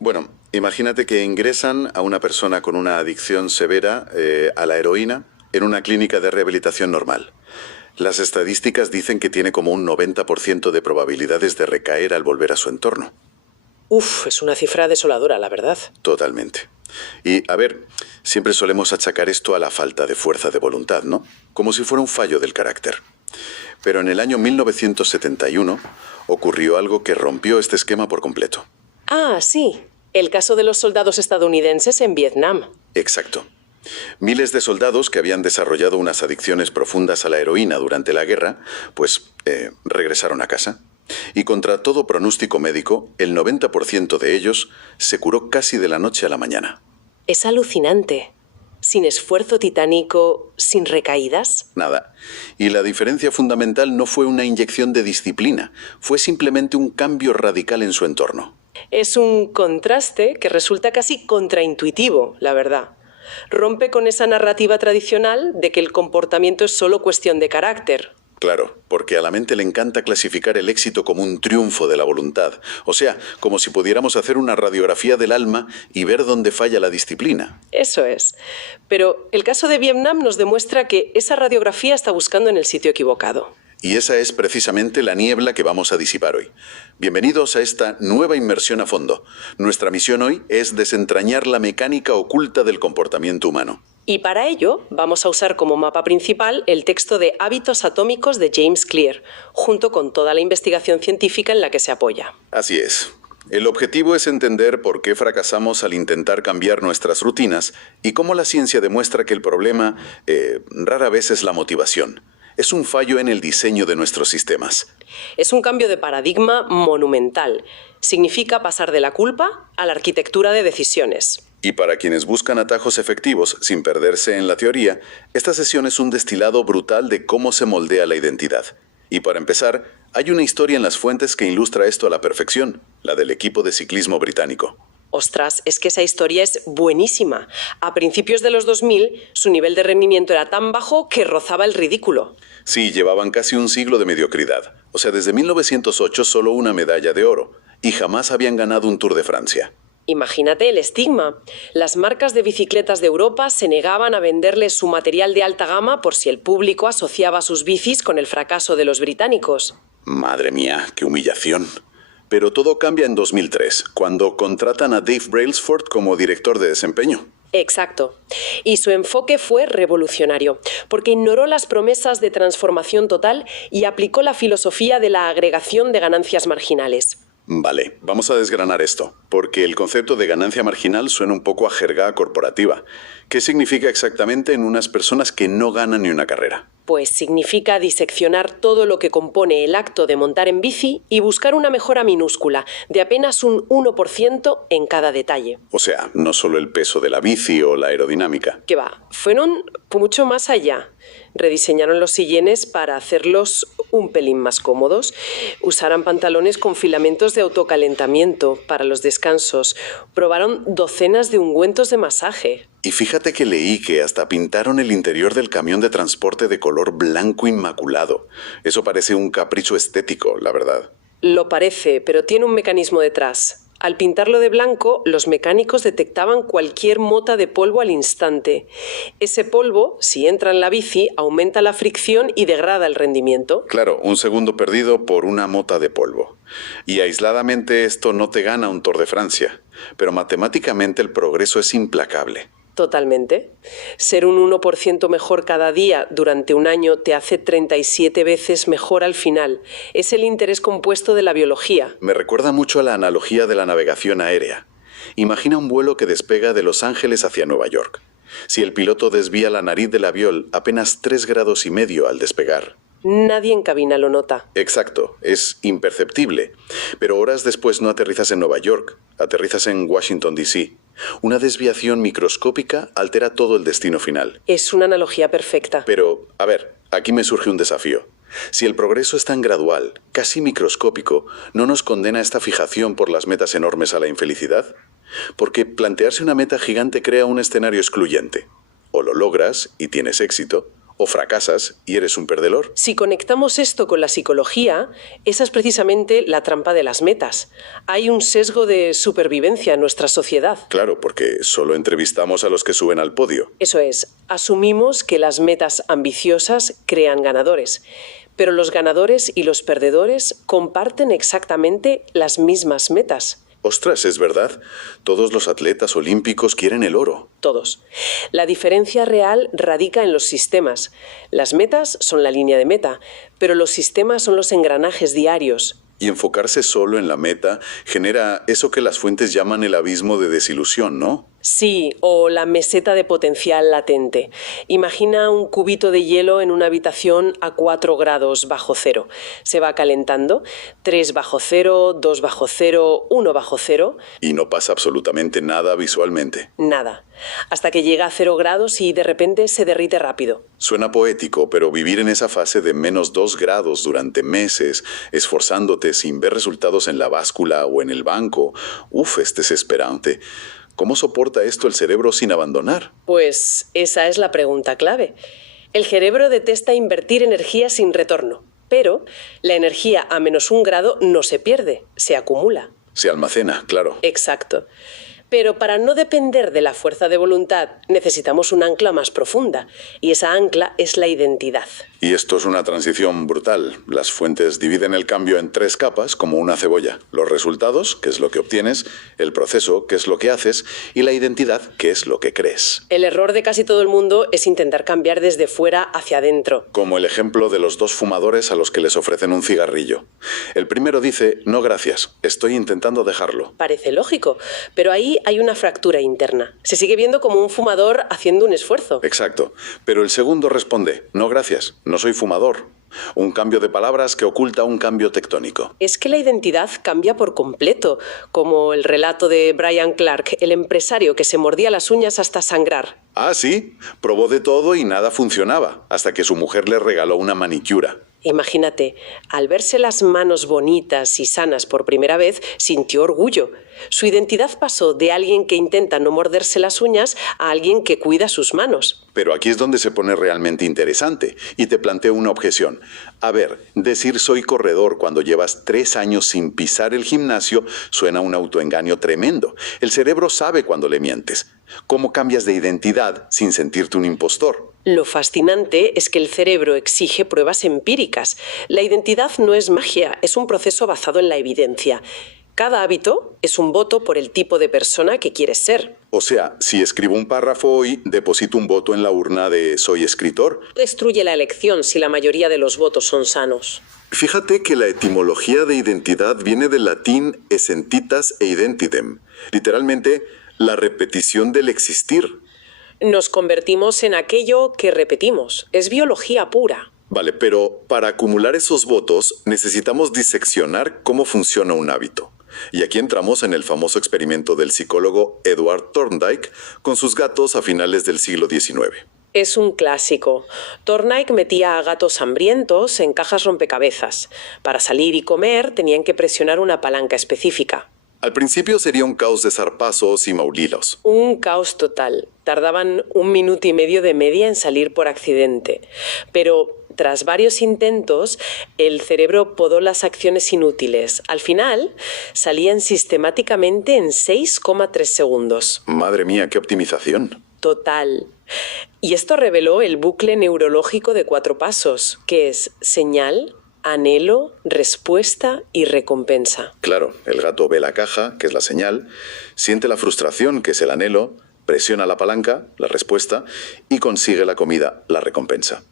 Bueno, imagínate que ingresan a una persona con una adicción severa a la heroína en una clínica de rehabilitación normal. Las estadísticas dicen que tiene como un 90% de probabilidades de recaer al volver a su entorno. Uf, es una cifra desoladora, la verdad. Totalmente. Y, a ver, siempre solemos achacar esto a la falta de fuerza de voluntad, ¿no? Como si fuera un fallo del carácter. Pero en el año 1971 ocurrió algo que rompió este esquema por completo. Ah, sí. El caso de los soldados estadounidenses en Vietnam. Exacto. Miles de soldados que habían desarrollado unas adicciones profundas a la heroína durante la guerra, pues regresaron a casa. Y contra todo pronóstico médico, el 90% de ellos se curó casi de la noche a la mañana. Es alucinante. Sin esfuerzo titánico, sin recaídas. Nada. Y la diferencia fundamental no fue una inyección de disciplina, fue simplemente un cambio radical en su entorno. Es un contraste que resulta casi contraintuitivo, la verdad. Rompe con esa narrativa tradicional de que el comportamiento es solo cuestión de carácter. Claro, porque a la mente le encanta clasificar el éxito como un triunfo de la voluntad. O sea, como si pudiéramos hacer una radiografía del alma y ver dónde falla la disciplina. Eso es. Pero el caso de Vietnam nos demuestra que esa radiografía está buscando en el sitio equivocado. Y esa es precisamente la niebla que vamos a disipar hoy. Bienvenidos a esta nueva inmersión a fondo. Nuestra misión hoy es desentrañar la mecánica oculta del comportamiento humano. Y para ello vamos a usar como mapa principal el texto de Hábitos Atómicos de James Clear, junto con toda la investigación científica en la que se apoya. Así es. El objetivo es entender por qué fracasamos al intentar cambiar nuestras rutinas y cómo la ciencia demuestra que el problema rara vez es la motivación. Es un fallo en el diseño de nuestros sistemas. Es un cambio de paradigma monumental. Significa pasar de la culpa a la arquitectura de decisiones. Y para quienes buscan atajos efectivos sin perderse en la teoría, esta sesión es un destilado brutal de cómo se moldea la identidad. Y para empezar, hay una historia en las fuentes que ilustra esto a la perfección, la del equipo de ciclismo británico. Ostras, es que esa historia es buenísima. A principios de los 2000, su nivel de rendimiento era tan bajo que rozaba el ridículo. Sí, llevaban casi un siglo de mediocridad. O sea, desde 1908 solo una medalla de oro. Y jamás habían ganado un Tour de Francia. Imagínate el estigma. Las marcas de bicicletas de Europa se negaban a venderles su material de alta gama por si el público asociaba sus bicis con el fracaso de los británicos. Madre mía, qué humillación. Pero todo cambia en 2003, cuando contratan a Dave Brailsford como director de desempeño. Exacto. Y su enfoque fue revolucionario, porque ignoró las promesas de transformación total y aplicó la filosofía de la agregación de ganancias marginales. Vale, vamos a desgranar esto, porque el concepto de ganancia marginal suena un poco a jerga corporativa. ¿Qué significa exactamente en unas personas que no ganan ni una carrera? Pues significa diseccionar todo lo que compone el acto de montar en bici y buscar una mejora minúscula, de apenas un 1% en cada detalle. O sea, no solo el peso de la bici o la aerodinámica. ¿Qué va? Fueron mucho más allá. Rediseñaron los sillenes para hacerlos un pelín más cómodos. Usaron pantalones con filamentos de autocalentamiento para los descansos. Probaron docenas de ungüentos de masaje. Y fíjate que leí que hasta pintaron el interior del camión de transporte de color blanco inmaculado. Eso parece un capricho estético, la verdad. Lo parece, pero tiene un mecanismo detrás. Al pintarlo de blanco, los mecánicos detectaban cualquier mota de polvo al instante. Ese polvo, si entra en la bici, aumenta la fricción y degrada el rendimiento. Claro, un segundo perdido por una mota de polvo. Y aisladamente esto no te gana un Tour de Francia, pero matemáticamente el progreso es implacable. Totalmente. Ser un 1% mejor cada día durante un año te hace 37 veces mejor al final. Es el interés compuesto de la biología. Me recuerda mucho a la analogía de la navegación aérea. Imagina un vuelo que despega de Los Ángeles hacia Nueva York. Si el piloto desvía la nariz del avión apenas 3,5 grados al despegar. Nadie en cabina lo nota. Exacto, es imperceptible. Pero horas después no aterrizas en Nueva York, aterrizas en Washington, D.C. Una desviación microscópica altera todo el destino final. Es una analogía perfecta. Pero, a ver, aquí me surge un desafío. Si el progreso es tan gradual, casi microscópico, ¿no nos condena esta fijación por las metas enormes a la infelicidad? Porque plantearse una meta gigante crea un escenario excluyente. O lo logras y tienes éxito, o fracasas y eres un perdedor. Si conectamos esto con la psicología, esa es precisamente la trampa de las metas. Hay un sesgo de supervivencia en nuestra sociedad. Claro, porque solo entrevistamos a los que suben al podio. Eso es, asumimos que las metas ambiciosas crean ganadores, pero los ganadores y los perdedores comparten exactamente las mismas metas. Ostras, es verdad. Todos los atletas olímpicos quieren el oro. Todos. La diferencia real radica en los sistemas. Las metas son la línea de meta, pero los sistemas son los engranajes diarios. Y enfocarse solo en la meta genera eso que las fuentes llaman el abismo de desilusión, ¿no? Sí, o la meseta de potencial latente. Imagina un cubito de hielo en una habitación a 4 grados bajo cero. Se va calentando, 3 bajo cero, 2 bajo cero, 1 bajo cero. Y no pasa absolutamente nada visualmente. Nada. Hasta que llega a 0 grados y de repente se derrite rápido. Suena poético, pero vivir en esa fase de -2 grados durante meses, esforzándote sin ver resultados en la báscula o en el banco, es desesperante. ¿Cómo soporta esto el cerebro sin abandonar? Pues esa es la pregunta clave. El cerebro detesta invertir energía sin retorno, pero la energía a -1 grado no se pierde, se acumula. Se almacena, claro. Exacto. Pero para no depender de la fuerza de voluntad necesitamos un ancla más profunda, y esa ancla es la identidad. Y esto es una transición brutal. Las fuentes dividen el cambio en 3 capas, como una cebolla. Los resultados, que es lo que obtienes, el proceso, que es lo que haces, y la identidad, que es lo que crees. El error de casi todo el mundo es intentar cambiar desde fuera hacia adentro. Como el ejemplo de los 2 fumadores a los que les ofrecen un cigarrillo. El primero dice, no gracias, estoy intentando dejarlo. Parece lógico, pero ahí hay una fractura interna. Se sigue viendo como un fumador haciendo un esfuerzo. Exacto. Pero el segundo responde, no gracias, no soy fumador. Un cambio de palabras que oculta un cambio tectónico. Es que la identidad cambia por completo, como el relato de Brian Clark, el empresario que se mordía las uñas hasta sangrar. Ah, sí, probó de todo y nada funcionaba, hasta que su mujer le regaló una manicura. Imagínate, al verse las manos bonitas y sanas por primera vez, sintió orgullo. Su identidad pasó de alguien que intenta no morderse las uñas a alguien que cuida sus manos. Pero aquí es donde se pone realmente interesante y te planteo una objeción. A ver, decir soy corredor cuando llevas 3 años sin pisar el gimnasio suena un autoengaño tremendo. El cerebro sabe cuando le mientes. ¿Cómo cambias de identidad sin sentirte un impostor? Lo fascinante es que el cerebro exige pruebas empíricas. La identidad no es magia, es un proceso basado en la evidencia. Cada hábito es un voto por el tipo de persona que quieres ser. O sea, si escribo un párrafo hoy, deposito un voto en la urna de soy escritor. Destruye la elección si la mayoría de los votos son sanos. Fíjate que la etimología de identidad viene del latín essentitas e identidem. Literalmente, la repetición del existir. Nos convertimos en aquello que repetimos. Es biología pura. Vale, pero para acumular esos votos necesitamos diseccionar cómo funciona un hábito. Y aquí entramos en el famoso experimento del psicólogo Edward Thorndike con sus gatos a finales del siglo XIX. Es un clásico. Thorndike metía a gatos hambrientos en cajas rompecabezas. Para salir y comer tenían que presionar una palanca específica. Al principio sería un caos de zarpazos y maulilos. Un caos total. Tardaban 1 minuto y medio de media en salir por accidente. Pero tras varios intentos, el cerebro podó las acciones inútiles. Al final, salían sistemáticamente en 6,3 segundos. Madre mía, qué optimización. Total. Y esto reveló el bucle neurológico de 4 pasos, que es señal, anhelo, respuesta y recompensa. Claro, el gato ve la caja, que es la señal, siente la frustración, que es el anhelo, presiona la palanca, la respuesta, y consigue la comida, la recompensa.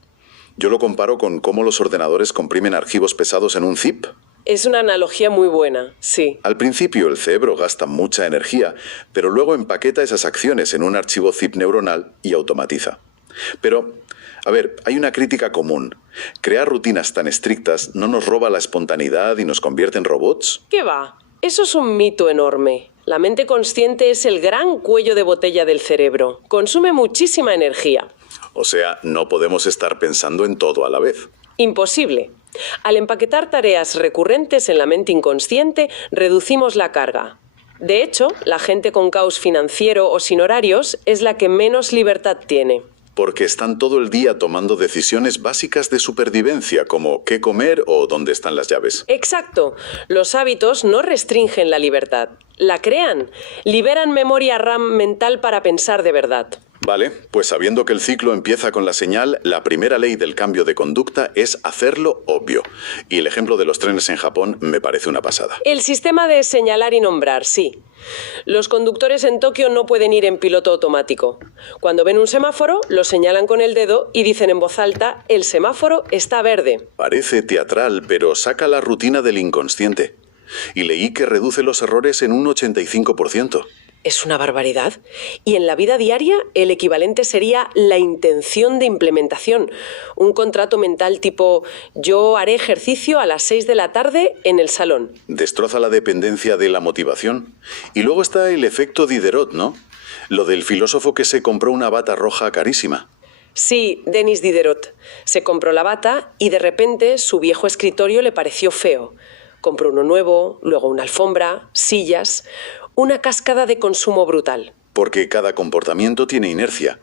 Yo lo comparo con cómo los ordenadores comprimen archivos pesados en un zip. Es una analogía muy buena, sí. Al principio el cerebro gasta mucha energía, pero luego empaqueta esas acciones en un archivo zip neuronal y automatiza. Pero, a ver, hay una crítica común. ¿Crear rutinas tan estrictas no nos roba la espontaneidad y nos convierte en robots? ¿Qué va? Eso es un mito enorme. La mente consciente es el gran cuello de botella del cerebro. Consume muchísima energía. O sea, no podemos estar pensando en todo a la vez. Imposible. Al empaquetar tareas recurrentes en la mente inconsciente, reducimos la carga. De hecho, la gente con caos financiero o sin horarios es la que menos libertad tiene. porque están todo el día tomando decisiones básicas de supervivencia, como qué comer o dónde están las llaves. Exacto. Los hábitos no restringen la libertad, la crean, liberan memoria RAM mental para pensar de verdad. Vale, pues sabiendo que el ciclo empieza con la señal, la primera ley del cambio de conducta es hacerlo obvio. Y el ejemplo de los trenes en Japón me parece una pasada. El sistema de señalar y nombrar, sí. Los conductores en Tokio no pueden ir en piloto automático. Cuando ven un semáforo, lo señalan con el dedo y dicen en voz alta: el semáforo está verde. Parece teatral, pero saca la rutina del inconsciente. Y leí que reduce los errores en un 85%. Es una barbaridad. Y en la vida diaria, el equivalente sería la intención de implementación. Un contrato mental tipo: yo haré ejercicio a las 6 de la tarde en el salón. Destroza la dependencia de la motivación. Y luego está el efecto Diderot, ¿no? Lo del filósofo que se compró una bata roja carísima. Sí, Denis Diderot. Se compró la bata y de repente su viejo escritorio le pareció feo. Compró uno nuevo, luego una alfombra, sillas, una cascada de consumo brutal. Porque cada comportamiento tiene inercia.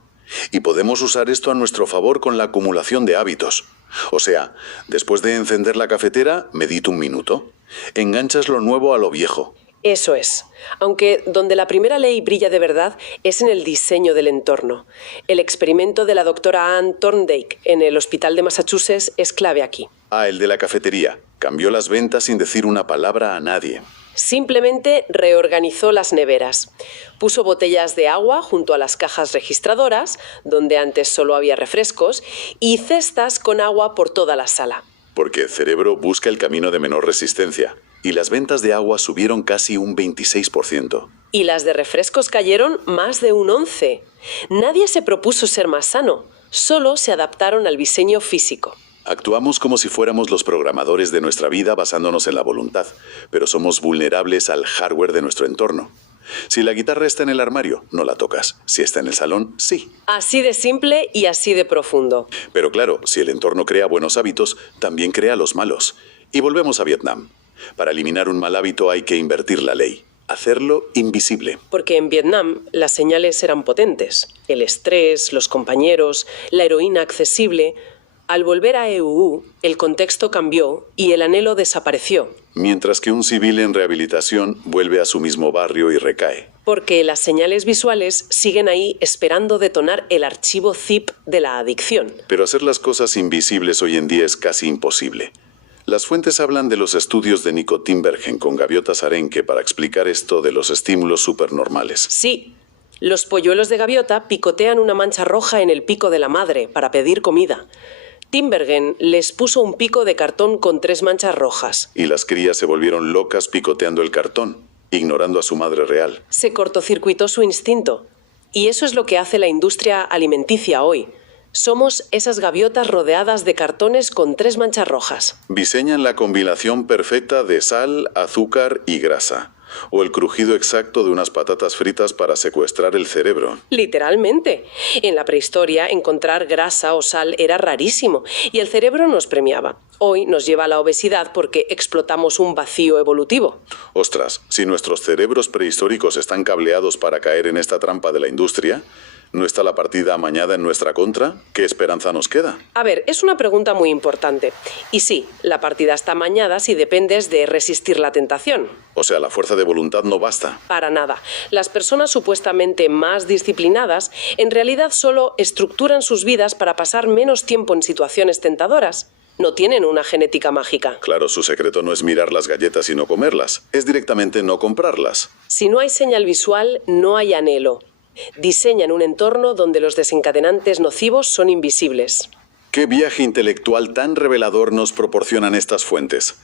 Y podemos usar esto a nuestro favor con la acumulación de hábitos. O sea, después de encender la cafetera, medita un minuto. Enganchas lo nuevo a lo viejo. Eso es. Aunque donde la primera ley brilla de verdad es en el diseño del entorno. El experimento de la doctora Anne Thorndike en el Hospital de Massachusetts es clave aquí. Ah, el de la cafetería. Cambió las ventas sin decir una palabra a nadie. Simplemente reorganizó las neveras. Puso botellas de agua junto a las cajas registradoras, donde antes solo había refrescos, y cestas con agua por toda la sala. Porque el cerebro busca el camino de menor resistencia. Y las ventas de agua subieron casi un 26%. Y las de refrescos cayeron más de un 11%. Nadie se propuso ser más sano, solo se adaptaron al diseño físico. Actuamos como si fuéramos los programadores de nuestra vida basándonos en la voluntad, pero somos vulnerables al hardware de nuestro entorno. Si la guitarra está en el armario, no la tocas. Si está en el salón, sí. Así de simple y así de profundo. Pero claro, si el entorno crea buenos hábitos, también crea los malos. Y volvemos a Vietnam. Para eliminar un mal hábito hay que invertir la ley. Hacerlo invisible. Porque en Vietnam las señales eran potentes. El estrés, los compañeros, la heroína accesible. Al volver a EUU, el contexto cambió y el anhelo desapareció. Mientras que un civil en rehabilitación vuelve a su mismo barrio y recae. Porque las señales visuales siguen ahí esperando detonar el archivo zip de la adicción. Pero hacer las cosas invisibles hoy en día es casi imposible. Las fuentes hablan de los estudios de Nico Tinbergen con gaviotas arenque para explicar esto de los estímulos supernormales. Sí, los polluelos de gaviota picotean una mancha roja en el pico de la madre para pedir comida. Tinbergen les puso un pico de cartón con 3 manchas rojas. Y las crías se volvieron locas picoteando el cartón, ignorando a su madre real. Se cortocircuitó su instinto. Y eso es lo que hace la industria alimenticia hoy. Somos esas gaviotas rodeadas de cartones con 3 manchas rojas. Diseñan la combinación perfecta de sal, azúcar y grasa. O el crujido exacto de unas patatas fritas para secuestrar el cerebro. Literalmente. En la prehistoria, encontrar grasa o sal era rarísimo y el cerebro nos premiaba. Hoy nos lleva a la obesidad porque explotamos un vacío evolutivo. Ostras, si nuestros cerebros prehistóricos están cableados para caer en esta trampa de la industria, ¿no está la partida amañada en nuestra contra? ¿Qué esperanza nos queda? A ver, es una pregunta muy importante. Y sí, la partida está amañada si dependes de resistir la tentación. O sea, la fuerza de voluntad no basta. Para nada. Las personas supuestamente más disciplinadas en realidad solo estructuran sus vidas para pasar menos tiempo en situaciones tentadoras. No tienen una genética mágica. Claro, su secreto no es mirar las galletas y no comerlas. Es directamente no comprarlas. Si no hay señal visual, no hay anhelo. Diseñan un entorno donde los desencadenantes nocivos son invisibles. ¿Qué viaje intelectual tan revelador nos proporcionan estas fuentes?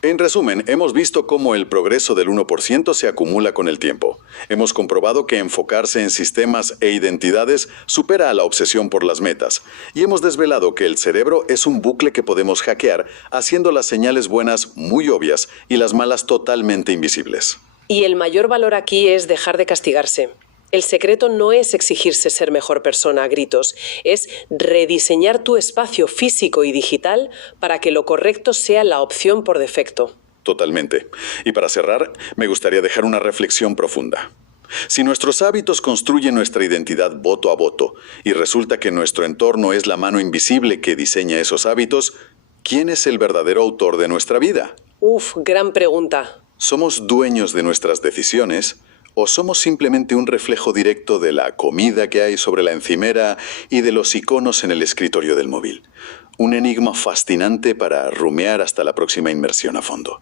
En resumen, hemos visto cómo el progreso del 1% se acumula con el tiempo. Hemos comprobado que enfocarse en sistemas e identidades supera a la obsesión por las metas. Y hemos desvelado que el cerebro es un bucle que podemos hackear haciendo las señales buenas muy obvias y las malas totalmente invisibles. Y el mayor valor aquí es dejar de castigarse. El secreto no es exigirse ser mejor persona a gritos, es rediseñar tu espacio físico y digital para que lo correcto sea la opción por defecto. Totalmente. Y para cerrar, me gustaría dejar una reflexión profunda. Si nuestros hábitos construyen nuestra identidad voto a voto y resulta que nuestro entorno es la mano invisible que diseña esos hábitos, ¿quién es el verdadero autor de nuestra vida? Gran pregunta. ¿Somos dueños de nuestras decisiones o somos simplemente un reflejo directo de la comida que hay sobre la encimera y de los iconos en el escritorio del móvil? Un enigma fascinante para rumiar hasta la próxima inmersión a fondo.